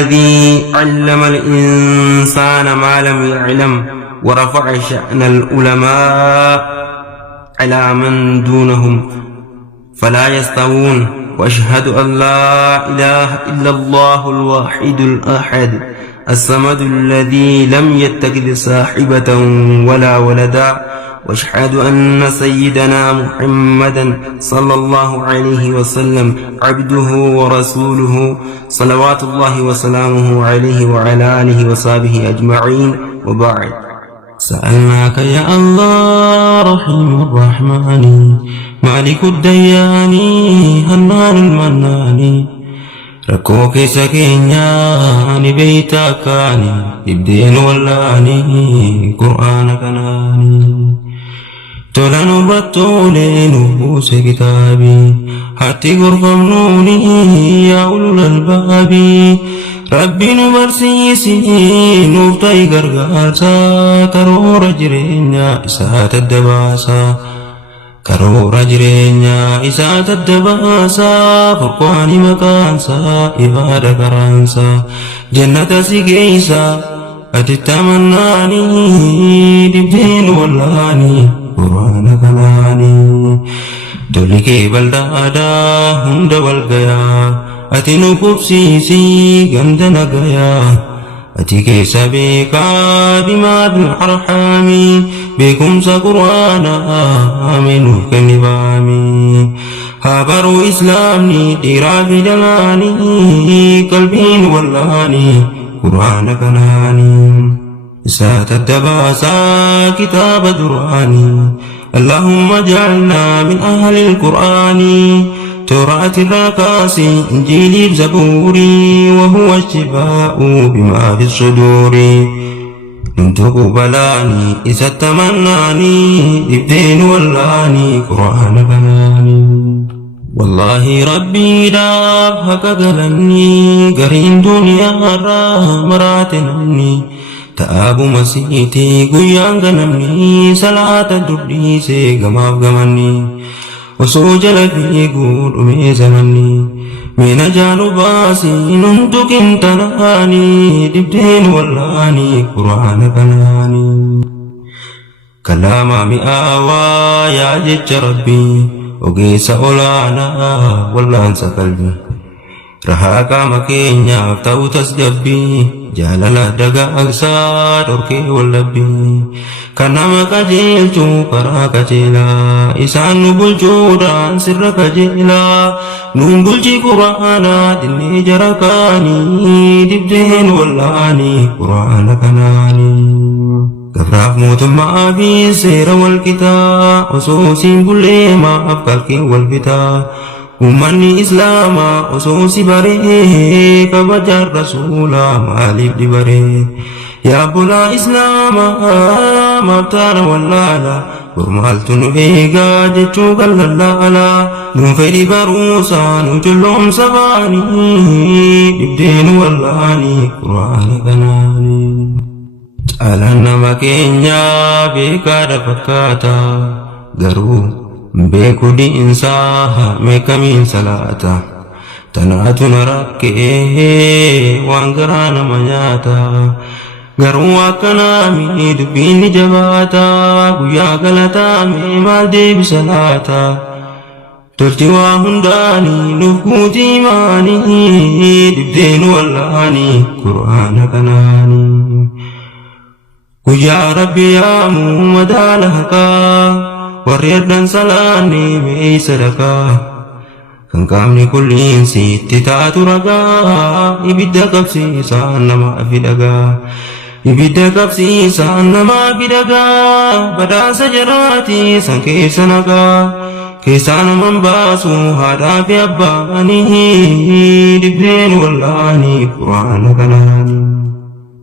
الذي علم الإنسان ما لم يعلم ورفع شأن العلماء على من دونهم فلا يستوون. وأشهد أن لا إله إلا الله الواحد الأحد الصمد الذي لم يتخذ صاحبة ولا ولدا. وأشهد أن سيدنا محمدا صلى الله عليه وسلم عبده ورسوله صلوات الله وسلامه عليه وعلى آله وصحبه أجمعين. وبعد. سألناك يا الله رحيم الرحمن مالك الديان حنان المنان ركوك سكينيان بيتاكاني الدين واللاني قرآن كناني تولانو بطولينو سكتابي حتى غرفم نوني يا أولو الألباب ربي نبرسيسي نوفتاي غرغارسا كرور جرينيا إسات الدباسا كرور جرينيا إسات الدباسا فرقواني مكانسا إبادة كرانسا جنة سيكيسا أتتمناني دبدين واللاني قرآن كناني دولكي بلدادا هند والقيا أتي نكبسيسي غندنا قيا أتي كيسا بيكا بماد الحرحامي بكم سقرانا آمنوا كنبامي هابروا إسلامي ديرا في دلاني قلبين واللاني قرآن كناني إسات الدباسا كتاب دراني اللهم اجعلنا من أهل القرآن توراة الراكاسي إنجيلي بزبوري وهو الشفاء بما في الصدور نمتق بلاني إذا تمناني إبدين واللاني قرآن بناني والله ربي داب هكذلني قرين دنيا مراتنني تأب مسيتي قيان غنمني صلاة الدبري سيغماف غمني وسوجل في قول أمي زمني من جانو باسي ننتك انتناني دبدين واللاني قرآن بناني كلام مئاوا يا جج ربي وقيس أولانا واللانس قلبي رهاكا مكينيا فتاو تسجبي جاللا دقا أقصار أركي واللبي كنما كجيلتو كراكا جيلا إسان نبلجو دان سركا جيلا ننبلجي قرآنا دني جركاني دبدين واللاني قرآن كناني كفراف موت ما في سير والكتاب وصوصين بلي ما أفكالك والبتا أمني إسلاما وصوصي بريه كبجر رسولا مالب دبريه يا بلا إسلاما مبتانا واللالا برمالت نفيقا جتشو قللالا نفيد بروسا نجلهم سباني دبدين واللاني قرآن كناني ألنا مكينيا بيكا دفكاتا غرو beeku diinsaa meekamiin salaata tanaatu na rakkee waan garaa nama nyaata garuu akkanaami dubbiin ni jabaata guyyaa galataa mee maal deebisa laata tolti waa hundaanii nuuf guutii maanii dibdeen wallaanii qur'aana kanaanii guyyaa rabbi yaamu madaala haqaa warreeddan salaanni mee sadakaa kan qaamni kulliin sitti taatu ragaa ibidda qabsiisaan nama fidagaa ibidda qabsiisaan nama fidagaa badhaasa jiraati san keessa nagaa keessaa naman baasu haadhaa fi abbaanii dibdeen wallaanii qur'aana kanaanii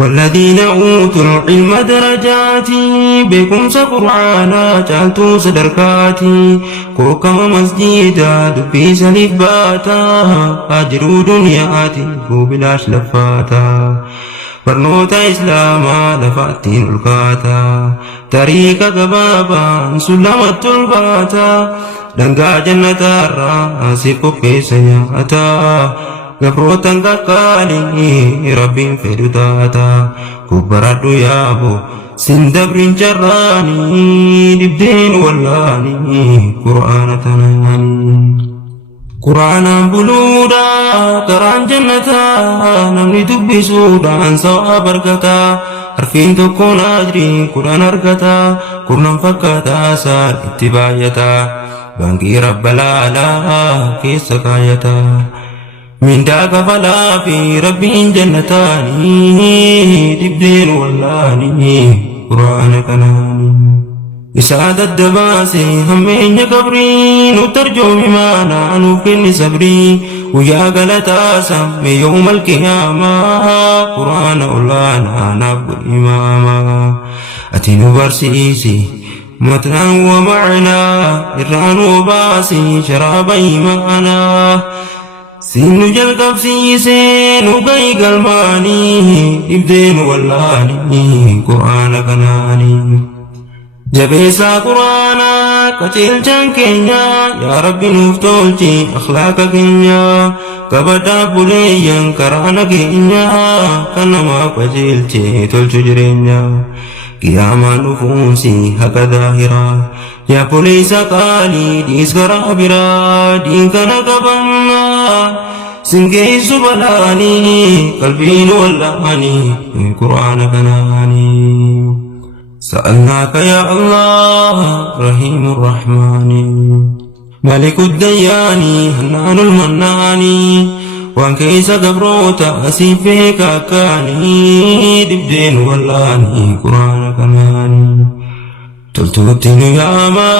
والذين أوتوا العلم درجاتي بكم سقرعانا جالتو صدركاتي كوكما مسجدا دبي سليف باتا أجروا دنياتي بلاش لفاتا برنوتا إسلاما لفاتين الكاتا طريقة قبابا سلامة الباتا دنقا جنة الراسي قبي سياتا gabrotan kakkaanii rabbiin fedhu taata kubbaradhu yaabo sindabrin jarraanii dibdeen wallaanii qur'aana tanaanii Qur'aanaan buluudha karaan jannataa namni dubbisuudhaan sawaa bargataa harfiin tokkoon ajrii kudhan argataa kurnan fakkaataa isaan itti baay'ataa baankii rabbalaalaa keessa kaayataa mindaa kafalaa fi rabbiin jannataanii dibdeen wallaanii qur'aana kanaanii isaa daddabaase hammeenya qabrii nu tarjoomi maanaa nuuf kenni sabrii guyyaa galataa samme yawmal qiyaamaa qur'aana olaanaa naaf godhi imaamaa ati nu barsiisi matnaan wa ma'naa irraa nu baasi sharaaba imaanaa sinu jalqabsiise nu gahi galmaanii dibdeen wallaanii qur'aana kanaanii jabeessa qur'aana qajeelchaan keenya yaa rabbi nuuf tolchi akhlaaqa keenya kabadhaa buleeyyan karaa nageenya kan namaaf qajeelche tolchu jireenya qiyaamaan dhufuunsi haqa daahiraa yaa buleessa qaalii dhiis garaa biraa diin kana qabannaa singeessu balaanii qalbiin wallaanii qur'aana kanaanii سألناك يا الله رحيم الرحمن ملك الديان حنان المنان وان كيس قبروت أسيفك كاني دبدين واللاني قرآن كناني تلتوتين يا ما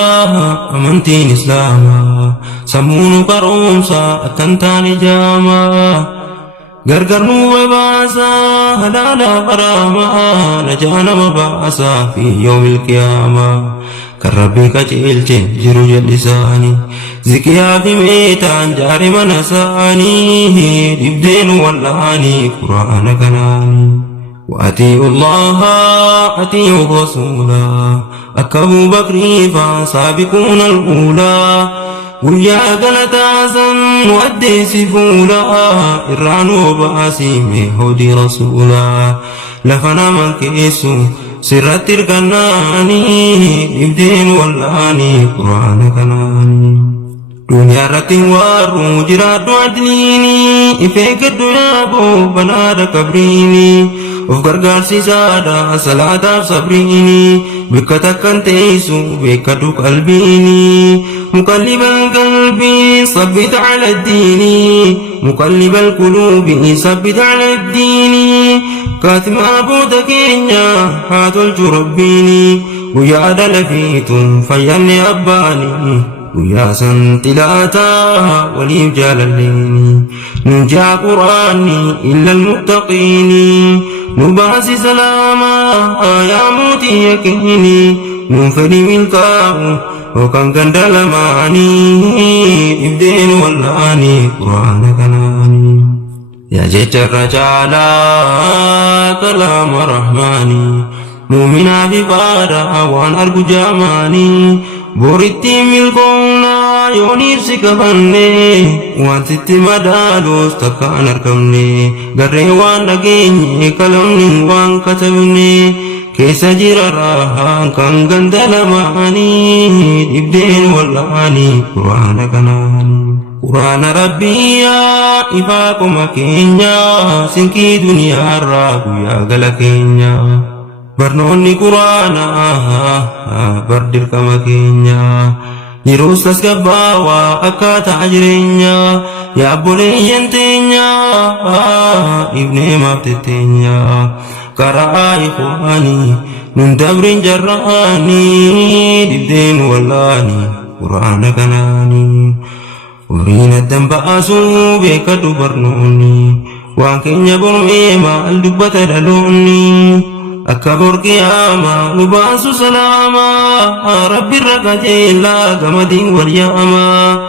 أمنتين إسلاما سمون قرومسا أتنتاني جاما gargar nu baasa halala qarama najana baasa fi yawmil qiyamah karabbi qajeelche jiru jallisani zikiyaa fi meetaan jaari manasani dibdeen wallani qur'aana kanaani وأطيعوا الله أطيعوا الرسول أكبوا بكري فسابقون الأولى ويا غلطاسا ودي سفولا إرانو باسي مهودي رسولا لفنا من كيسو سرت الكناني إبدين واللاني قرآن كناني دنيا رتين وارو جراد عدنيني إفيك الدنيا بو بناد كبريني وفقرقار سيسادا صلاة صبريني بكتك انتيسو بكتو قلبيني مقلب القلب ثبت على الدين مقلب القلوب ثبت على الدين كاتم عبودك إنيا هاتو الجربيني ويا دلفيتم فيني أباني ويا سنتلاتا وليم جالليني نجا قراني إلا المتقين نباسي سلاما يا موتي يكيني ننفدي ملكاه وكان كندلماني إبدين واللاني قرآن كناني يا جيت الرجالا كلام رحماني مؤمنا بفارا وان أرجو جاماني بوريتي ملكونا يونير سكبني وانتي مدالوس تكان أركمني غري وان نجيني كلامني وان كتبني كيسا جرى راها كان غندلماني إبدين واللاني قرآن كناني قرآن ربي يا إفاكم كينيا سنكي دنيا الراكو يا غلقينيا برنوني قرآن بردر كما كينيا نيروس تسكباوا أكات عجرينيا يا بولي ينتينيا ابن مابتتينيا كرا إخواني نندبرين جراني دبدين واللاني قرآن كناني ورين الدم بأسو بيكتو برنوني وانكين يبرمي ما الدبة دلوني أكبر قياما نباسو سلاما ربي الرقجيلا قمدين والياما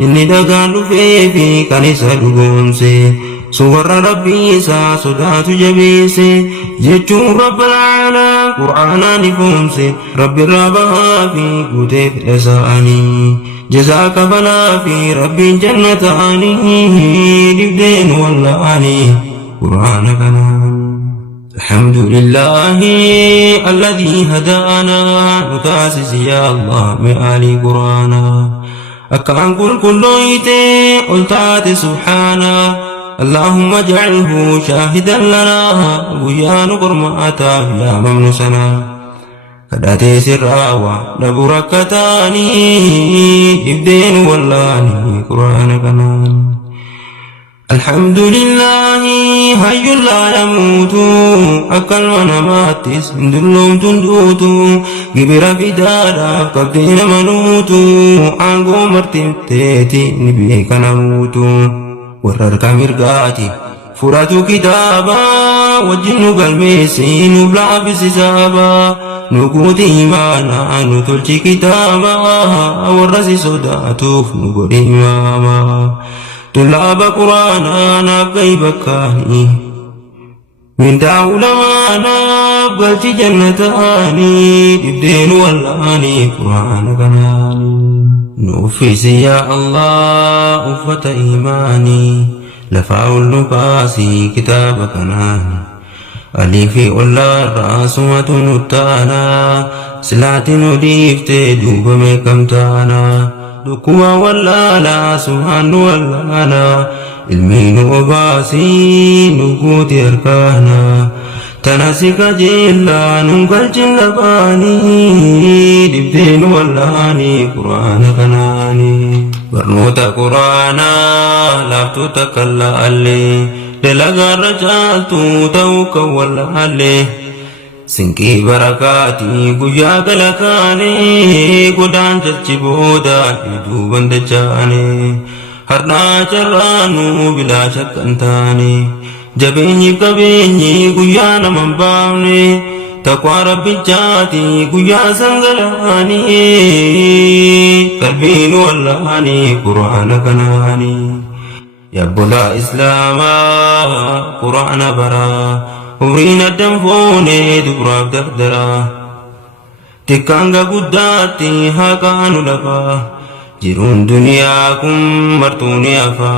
إني دقان في كنيسة دقونسي صور ربي سا صدات جبيسي جتشون رب العالى قرآنا نفومسي رب الرابها في قتيف إساني جزاك فلا في ربي جنتاني لبدين واللاني قرآن كنان الحمد لله الذي هدانا نتاسس يا الله بآل قرآنا أكان كل يتي قلتات سبحانا اللهم اجعله شاهدا لنا ويان قرماتا يا ممنسنا كداتي سراوة نبركتاني إبدين واللاني قرآن كنان الحمد لله حي لا يموت أكل ونماتس دلوم تندوت كبر في دارا قبدين منوت عنقو مرتبتي نبيك نموت وررك مرقاتي فراتو كتابا وجن قلبيسي نبلع بسسابا نقود إيمانا نتلج كتابا ورسي صداتوف نقود إماما طلاب قرآن نبقي بكاني من دعولمانا بقلت جنتاني تبدين واللاني قرآن كناني نوفيس يا الله أفت إيماني لفع اللباسي كتاب كناني أليفي أولا الرأس وتنتانا سلعت نديفت دوب مكمتانا دكوا ولا لا سبحان ولا أنا المين وباسي نقود يركانا تناسك جيلا ننقل جلباني دبدين واللاني قرآن كناني برنوت قرآنا لافتو تكلا اللي دلغا رجالتو توك ولا اللي سنكي بركاتي قيا قلقاني قدان جلجبودا يدوبان دجاني هرنا جرانو بلا شك انتاني جبيني قبيني قيا نمن باوني تقوى رب الجاتي قيا سنغلاني قلبين واللاني قرآن كناني يا بلا إسلاما قرآن برا umriin addan foonee duburaaf dardara tikkaanga guddaatti haqaanu lafa jiruun duniyaa kun martuuni hafa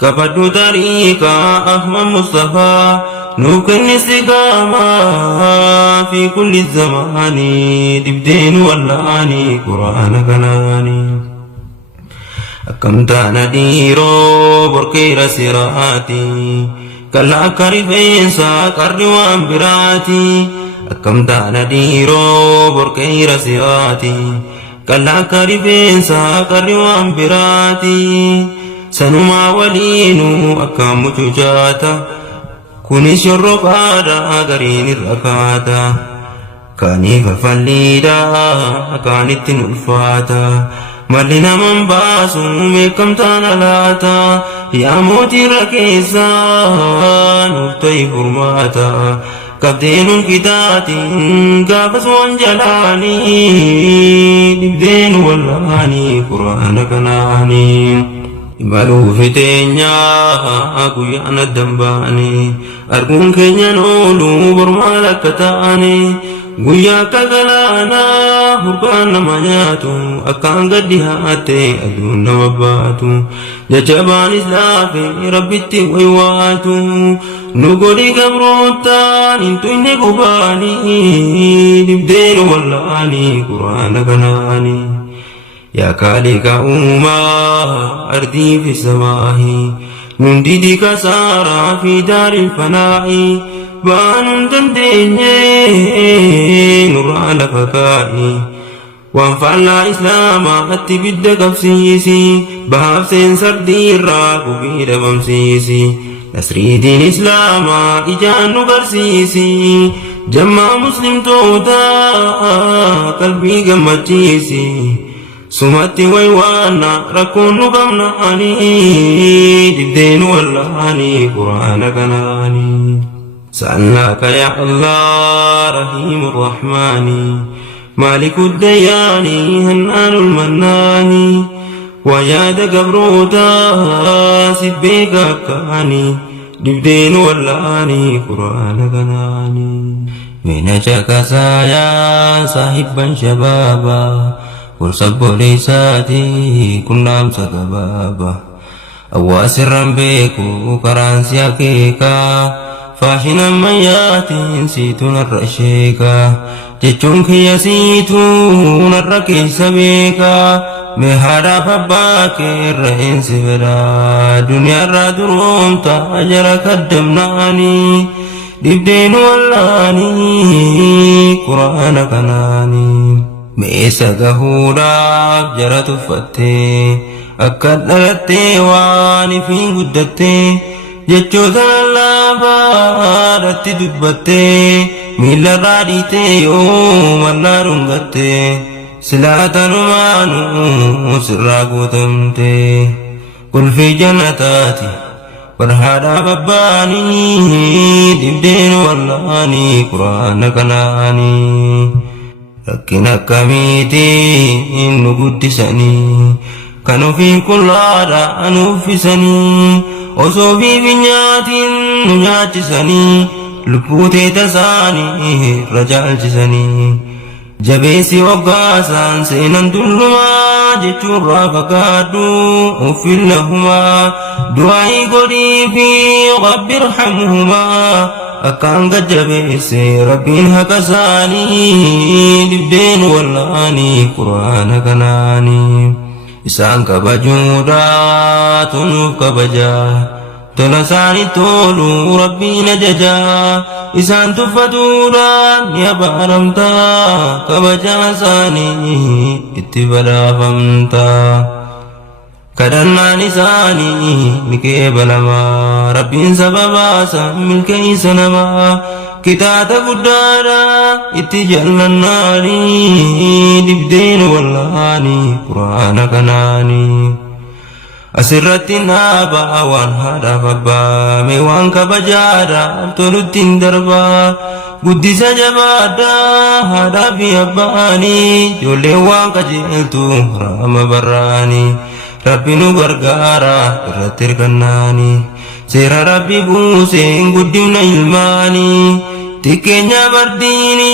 kabaddu tariiqaa ahmad mustafaa nuuf kenni istiqaamaa fi kulli zamaanii dibdeen wallaanii quraana kanaanii akkam taana dhiiroo borkeera siraatii kala karifeensa qarri waan biraati akkam taana dhiiroo borkeera siraati kala karifeensa qarri waan biraati sanumaa waliinu akkam mucucaata kunis shorroqaadha gariin irra kaata kaanii falfalliidha kaanittiin ulfaata malli naman baasu meeqamtaan alaata yaa mootii rakeessa nuuf ta'i furmaata kabdeenuun kitaatiin gaafas waan jalaanii dibdeen wallaanii quraana kanaanii imaluu fiteenyaa guyyaan addan baanii arguun keenyan ooluu bormaal akka ta'anii guyyaa akka galaanaa hurkaan nama nyaatu akkaan gaddi haate aduun nama baatu jajjabaanis laafe rabbitti waywaatu nu godhi gabrootaan hin tuyne gubaanii dibdeen wallaanii quraana kanaanii yaa kaaliqa uumaa ardii fi samaahi nun didi kasaaraa fi daaril fanaa'i baanun dandeenye nurraa lafa kaa'i waan faallaa islaamaa atti bidda qabsiisi baabseen sardiirraa kubii dhabamsiisi nasriidiin islaamaa ijaan nu barsiisi jammaa muslimtoota qalbii gammachiisi sumatti waywaana rakkoon nu qabnaanii dibdeen wallaanii quraana kanaanii سألناك يا الله رحيم الرحمن مالك الديان هنان المنان ويا دقبروتا سبيك كاني dibdeen wallaani quraana kanaani. Mina caqasaa saahibban shabaaba والصبوليساتي كنا مسكبابا أواسرا بيكو كرانسي أكيكا فاشنا مياتي سيتون الرشيكا جتشونك يسيتون الركيس بيكا مهارا فباك الرئيس بلا دنيا رادروم تاجر قدمناني دبدين واللاني قرآن كناني meesa gahuudhaaf jara tuffattee akka dhalattee waan ifiin guddattee jechoota lallaafaadhatti dubbattee miilarraa dhiitee yoo mallaa dhungattee silaa tanumaanuu sirraa guutamtee qulfii jannataati barhaadhaaf abbaanii dibdeen wallaanii quraana kanaanii. Rakkina akkamiitiin nu guddisanii kan ofii qullaadhaan uffisanii osoo fi nyaatiin nu nyaachisanii lubbuu teeta isaanii irra caalchisanii jabeessi hoggaasaan seenan tullumaa jechuurraa fagaadhu uffin lahumaa du'aa'ii godhii fi rabbi irhamhumaa akkaan gajjabeesse rabbiin haqa isaanii dibdeen wallaanii quraana kanaanii isaan kabajuudhaa tunuuf kabajaa tola isaanii tolu rabbiin ajajaa isaan tuffatuudhaan ni abaaramtaa kabajaa isaanii itti badhaafamtaa. kadhannaan isaanii ni qeebalamaa rabbiin sababaasa milkeeysa namaa kitaata guddaadha itti jallannaanii dibdeen wallaanii quraana kanaanii asirratti naabaa waan haadhaaf abbaa mee waan kabajaadhaaf toluttiin darbaa guddisa jabaadhaa haadhaa fi abbaanii ijoolleen waan qajeeltu raama barraanii Rabbi nu gargaara irratti hirkannaani seera Rabbi buuseen guddifna ilmaani xiqqeenya bardiini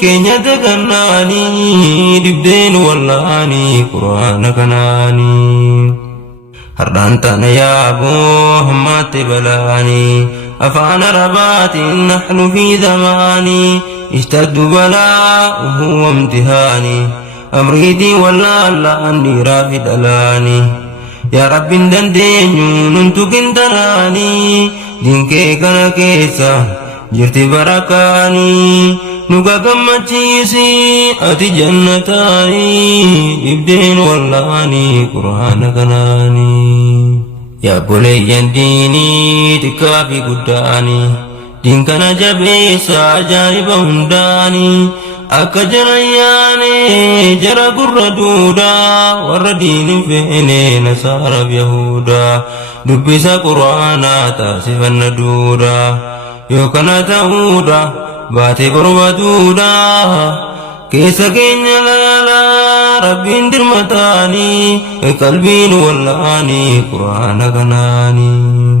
keenya dagannaani dibdeen wallaani quraana kanaani hardhaan tana yaaboo hammaatti balaani afaan arabaatiin nahnu fi zamaani ishtaddu balaa'uhu wamtihaani أمريدي ولا لا أني رافد ألاني يا رب دندينيو ننتو كنتراني دينكي كنا كيسا جرتي بركاني نوكا كمتشيسي أتي جنتاني إبدين واللاني قرآن كناني يا بولي ديني تكافي قداني دين كنا جبيسا جانب هنداني akka jarayaane jara gurra duudaa warra diinin feene nasaaraaf yahudaa dubbisa quraanaa taasifanna duudaa yoo kana ta'uudha baatee barbaaduudha keessa keenya laalaa rabbiin dirmataanii qalbiin wallaanii quraana kanaanii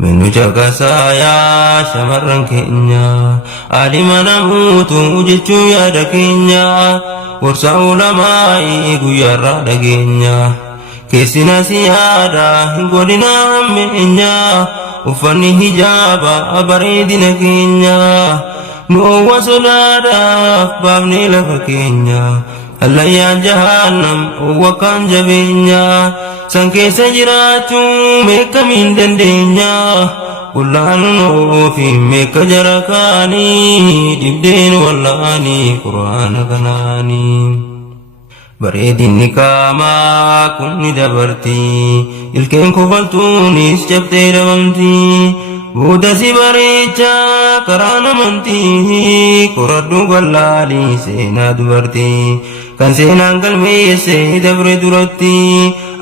Menu caqasaa yaa shamarran keenya alima namuutu jechuu yaada keenya gorsa ulamaa'i guyyaarraa dhageenya keessina siyaada hin godhina hammeenya uffanni hijaaba bareedina keenya nu owwa sodaadhaaf baafnee lafa keenya allayyaan jahannam owwa kaan jabeenya san keessa jiraachuu meeqamiin dandeenya qullaanuun fi meeqa jara kaanii dibdeen wallaanii quraana kanaanii bareedinni qaamaa kun ni dabartii ilkeen kofaltuunis cabtee dhabamtii booda si bareecha karaan amantii qoradhu gallaalii seenaa dubartii kan seenaan galmeesse dabre duratti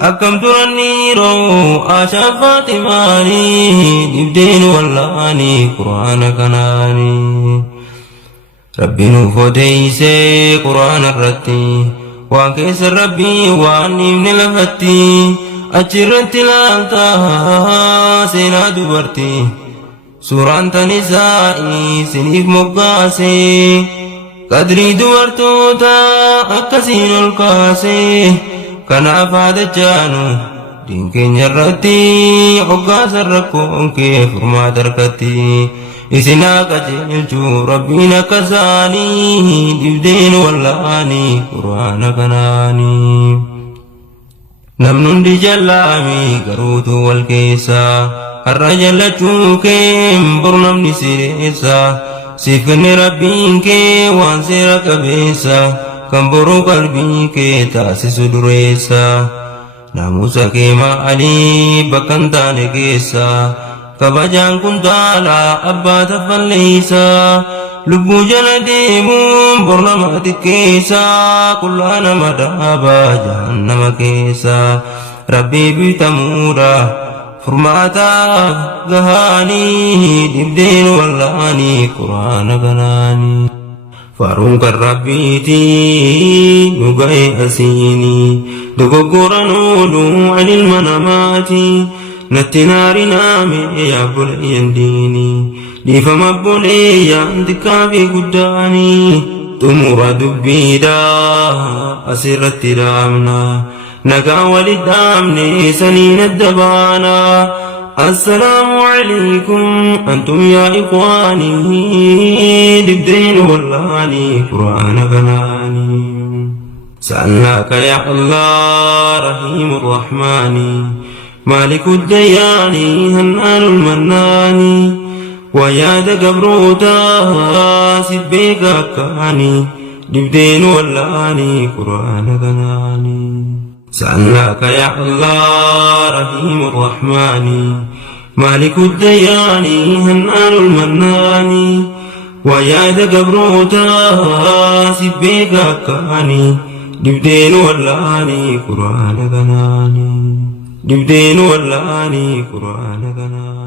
akkam turaniiroo Aashaa Faatimaanii dibdeen wallaanii quraana kanaanii Rabbi nuuf odeessee quraana irratti waan keessa Rabbii waan himne lafatti أجرت لالتا سينا دبرتي سوران تنسائي سنيف مقاسي قدري دبرتوتا أكسين القاسي كناف هذا جانو دين كنيرتي عقاس الركون كيف ما تركتي إسنا كجلجو ربنا كساني دبدين واللاني قرآن كناني نمنون دي جلامي قروتو والكيسا الرجل جوكيم برنم نسيسا سيفني ربين كي وانسيرك بيسا كمبرو قلبي كي تاسس دريسا ناموسا كيما علي بكنتان كيسا كبجان كنتالا أبا تفليسا لبو جلديمون برنمات كيسا كلنا مدابا جهنم كيسا ربي بيتمورا فرماتا غهاني دبدين واللاني قرآن غناني فارون كالربيتي نغاي أسيني دقوقورا نولو عن المناماتي نتناري نامي يا بلي ديني ديفا مبولي يا انتكابي قداني تمورا دبيدا أسرت دامنا نقا ولدامني سنين الدبانا السلام عليكم أنتم يا إخواني دبدين واللاني قرآن غناني سألناك يا الله رحيم الرحمن مالك الديان هنان المنان ويا دقبروتا سبيك أكاني دبدين واللاني قرآن غناني سألناك يا الله رحيم الرحمن مالك الديان هنان المنان ويا دقبروتا سبيك أكاني دبدين واللاني قرآن غناني دبدين واللاني قرآن غناني